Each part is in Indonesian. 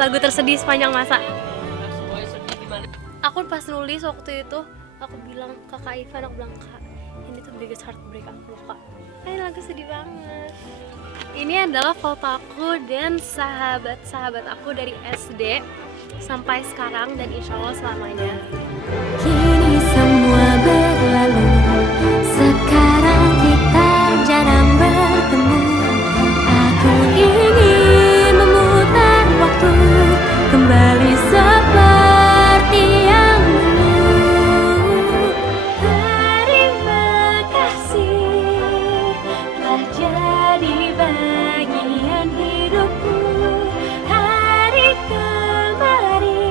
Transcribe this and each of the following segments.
Lagu tersedih sepanjang masa. Aku pas nulis waktu itu, aku bilang ke Kak Ivan, aku bilang, Kak, ini tuh biggest heartbreak aku loh, Kak. Ini lagu sedih banget. Ini adalah foto aku dan sahabat-sahabat aku dari SD sampai sekarang dan insya Allah selamanya. Kini semua berlalu, sekarang kita jarang bertemu. Aku ingin memutar waktu kembali seperti yang dulu. Terima kasih telah jadi bagian hidupku. Hari kembali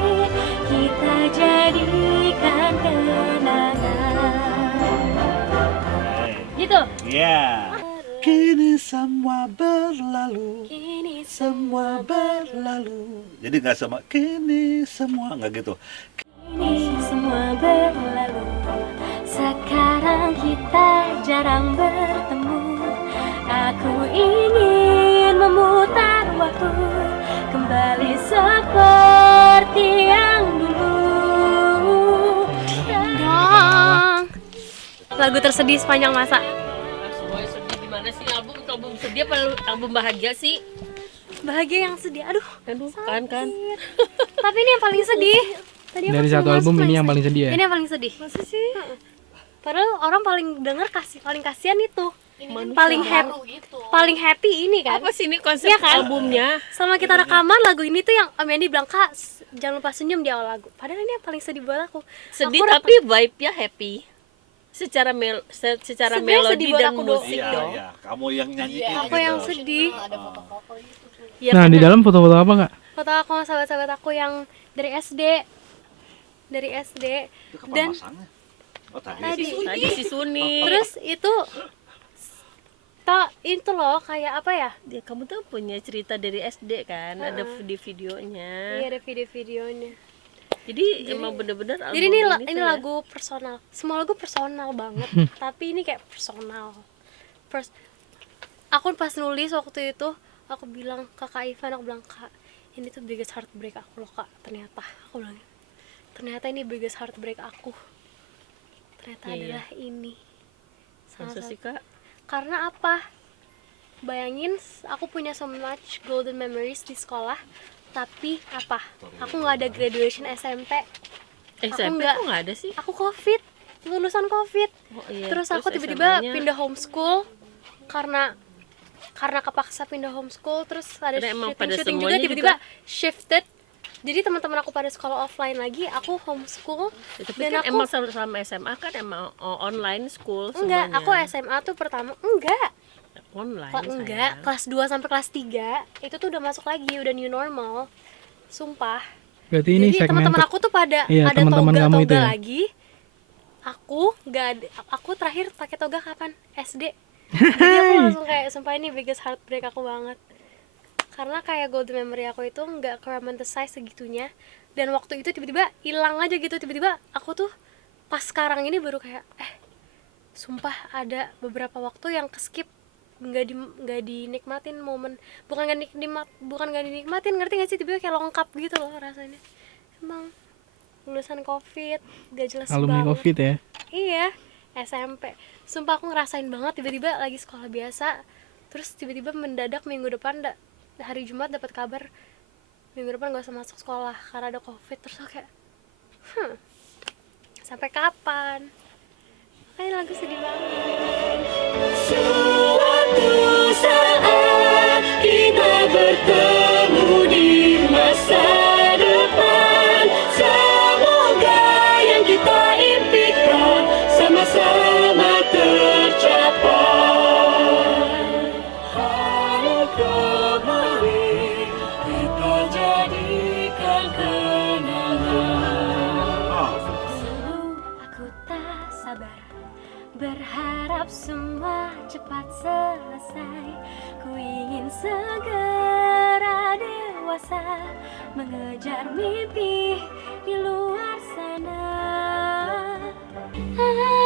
kita jadikan kenangan. Gitu. Ya. Kini semua berlalu, Kini semua berlalu. Jadi nggak sama kini semua nggak gitu. Kini semua berlalu, sekarang kita jarang bertemu. Aku ingin memutar waktu kembali seperti yang dulu. Dong. Lagu tersedih sepanjang masa. Sedih gimana sih? Album sedih apa album bahagia sih? Bahagia yang sedih. Aduh. Kan. Tapi ini yang paling sedih. Tadi aku Dari cuma satu masuk album ini yang paling sedih ya? Ini yang paling sedih. Masa sih? Padahal orang paling denger paling kasihan itu. Paling happy ini kan. Apa sih ini konsep Iya kan? albumnya? Sama kita rekaman lagu ini tuh yang Om Yandi bilang, Kak, jangan lupa senyum di awal lagu. Padahal ini yang paling sedih buat aku. Sedih Aku tapi vibe-nya happy. Secara Sebenarnya melodi sedih buat dan aku musik Iya, dong. iya. Kamu yang nyanyiin Aku gitu. yang sedih. Ya, Nah, kan? di dalam foto-foto apa, Kak? Foto aku sama sahabat-sahabat aku yang dari SD. Itu kapan Dan masangnya? Oh tadi. tadi. si Suni. Terus itu itu loh kayak apa ya? Dia kamu tuh punya cerita dari SD kan? Ada video-videonya. Iya, ada video-videonya. Jadi emang bener-bener album Jadi ini tuh ya, lagu personal. Semua lagu personal banget. Tapi ini kayak personal. Aku pas nulis waktu itu, aku bilang ke Kak Ivan, aku bilang, Kak, ini tuh biggest heartbreak aku loh, Kak. Ternyata aku bilang, ternyata ini biggest heartbreak aku. Ternyata Iya. adalah ini. Masa sih, Kak? Karena apa? Bayangin, aku punya so much golden memories di sekolah, tapi apa? Aku nggak ada graduation SMP. SMP nggak- kok nggak ada sih? Aku COVID, lulusan COVID. Oh, iya. Terus aku tiba-tiba SMA-nya pindah homeschool karena kepaksa pindah homeschool. Terus ada Karena emang pada syuting juga semuanya tiba-tiba shifted. Jadi teman-teman aku pada sekolah offline lagi, aku homeschool. Ya, tapi Dan kan aku emang selama SMA kan emang online school enggak, semuanya. aku SMA tuh pertama enggak. Online. Enggak, kelas 2 sampai kelas 3 itu tuh udah masuk lagi, udah new normal. Sumpah. Berarti ini Jadi teman-teman segmented. aku tuh pada Iya, ada teman-teman kamu itu toga ya? lagi. Aku nggak ada, aku terakhir pakai toga kapan? SD. Jadi aku langsung kayak sumpah ini biggest heartbreak aku banget. Karena kayak golden memory aku itu nggak ke-romanticize segitunya. Dan waktu itu tiba-tiba hilang aja gitu, tiba-tiba aku tuh pas sekarang ini baru kayak sumpah ada beberapa waktu yang keskip, nggak dinikmatin momen, bukan nggak dinikmatin, ngerti nggak sih, tiba-tiba kayak lengkap gitu loh rasanya. Emang lulusan COVID gak jelas Alumni banget. COVID ya. Iya, SMP. Sumpah aku ngerasain banget tiba-tiba lagi sekolah biasa, terus tiba-tiba mendadak minggu depan hari Jumat dapat kabar minggu depan gak usah masuk sekolah karena ada COVID. Terus aku kayak sampai kapan? Kayak lagu sedih banget. Suatu saat kita bertemu di masa depan. Semoga yang kita impikan sama-sama tercapai. Hari kembali kita jadikan kenangan. Sungguh aku tak sabar, berharap semua cepat selesai. Ku ingin segera dewasa, mengejar mimpi di luar sana.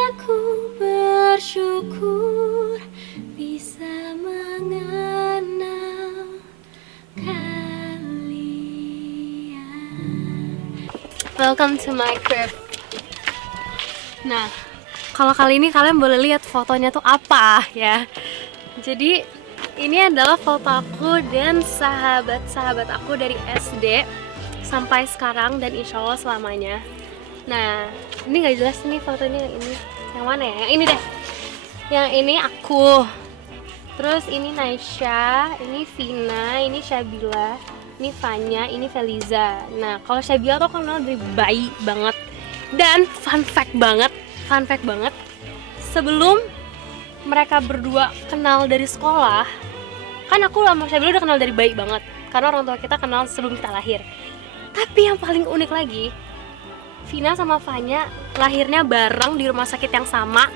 Aku bersyukur bisa mengenal kalian. Welcome to my crib. Nah, kalau kali ini kalian boleh lihat fotonya tuh apa ya. Jadi ini adalah foto aku dan sahabat-sahabat aku dari SD sampai sekarang dan insya Allah selamanya. Nah, ini nggak jelas nih fotonya ini. Yang mana ya? Yang ini deh. Yang ini aku. Terus ini Naisha, ini Vina, ini Syabila, ini Fanya, ini Feliza. Nah, kalau Syabila tuh kenal dari bayi banget. Dan fun fact banget, sebelum mereka berdua kenal dari sekolah, kan aku sama Syabila udah kenal dari bayi banget, karena orang tua kita kenal sebelum kita lahir. Tapi yang paling unik lagi, Vina sama Fanya lahirnya bareng di rumah sakit yang sama,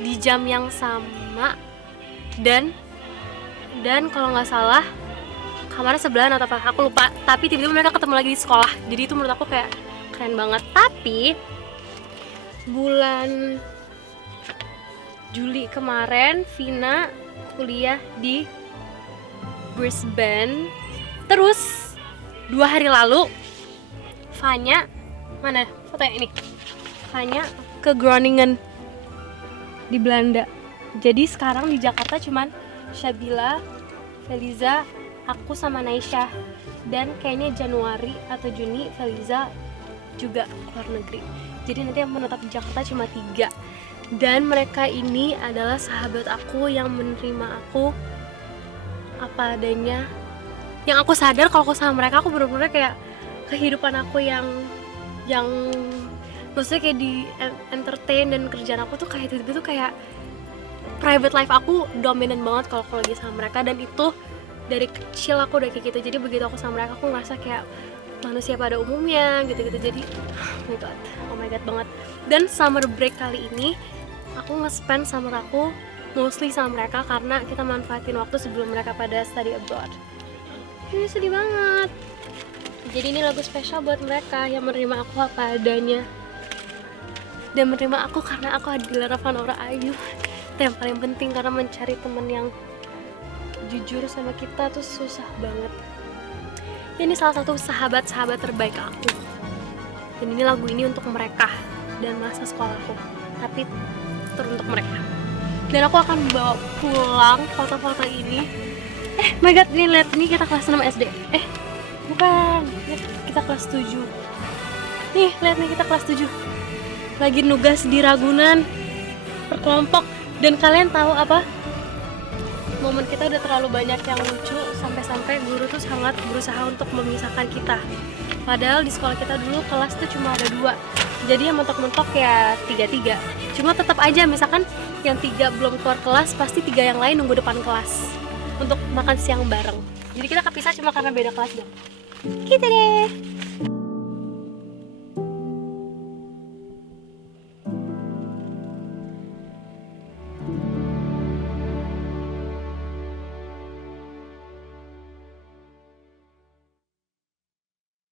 di jam yang sama, dan kalau nggak salah kamarnya sebelahan atau apa, aku lupa. Tapi tiba-tiba mereka ketemu lagi di sekolah, jadi itu menurut aku kayak keren banget. Tapi bulan Juli kemarin Vina kuliah di Brisbane. Terus 2 hari lalu Fanya, mana fotonya ini, Fanya ke Groningen di Belanda. Jadi sekarang di Jakarta cuman Syabila, Feliza, aku sama Naisha. Dan kayaknya Januari atau Juni Feliza juga keluar negeri. Jadi nanti yang menetap di Jakarta cuma 3. Dan mereka ini adalah sahabat aku yang menerima aku apa adanya. Yang aku sadar kalau aku sama mereka, aku bener-bener kayak kehidupan aku yang maksudnya kayak di entertain dan kerjaan aku tuh kayak tiba-tiba tuh kayak private life aku dominan banget kalau lagi sama mereka. Dan itu dari kecil aku udah kayak gitu. Jadi begitu aku sama mereka aku ngerasa kayak manusia pada umumnya gitu-gitu. Jadi oh my god banget. Dan summer break kali ini aku nge-spend summer aku mostly sama mereka karena kita manfaatin waktu sebelum mereka pada study abroad. Ini sedih banget. Jadi ini lagu spesial buat mereka yang menerima aku apa adanya dan menerima aku karena aku adalah Ravanora Ayu. Itu yang paling penting, karena mencari teman yang jujur sama kita tuh susah banget. Ini salah satu sahabat-sahabat terbaik aku. Dan ini lagu ini untuk mereka dan masa sekolahku, tapi teruntuk mereka. Dan aku akan bawa pulang foto-foto ini. My god, ini lihat, ini kita kelas 6 SD. Bukan, lihat, kita kelas 7. Nih, lihat nih, kita kelas 7. Lagi nugas di Ragunan per kelompok. Dan kalian tahu apa? Momen kita udah terlalu banyak yang lucu sampai-sampai guru tuh sangat berusaha untuk memisahkan kita. Padahal di sekolah kita dulu kelas tuh cuma ada 2. Jadi yang mentok-mentok ya 3-3. Cuma tetap aja misalkan yang 3 belum keluar kelas, pasti 3 yang lain nunggu depan kelas untuk makan siang bareng. Jadi kita kepisah cuma karena beda kelas dong. Gitu deh.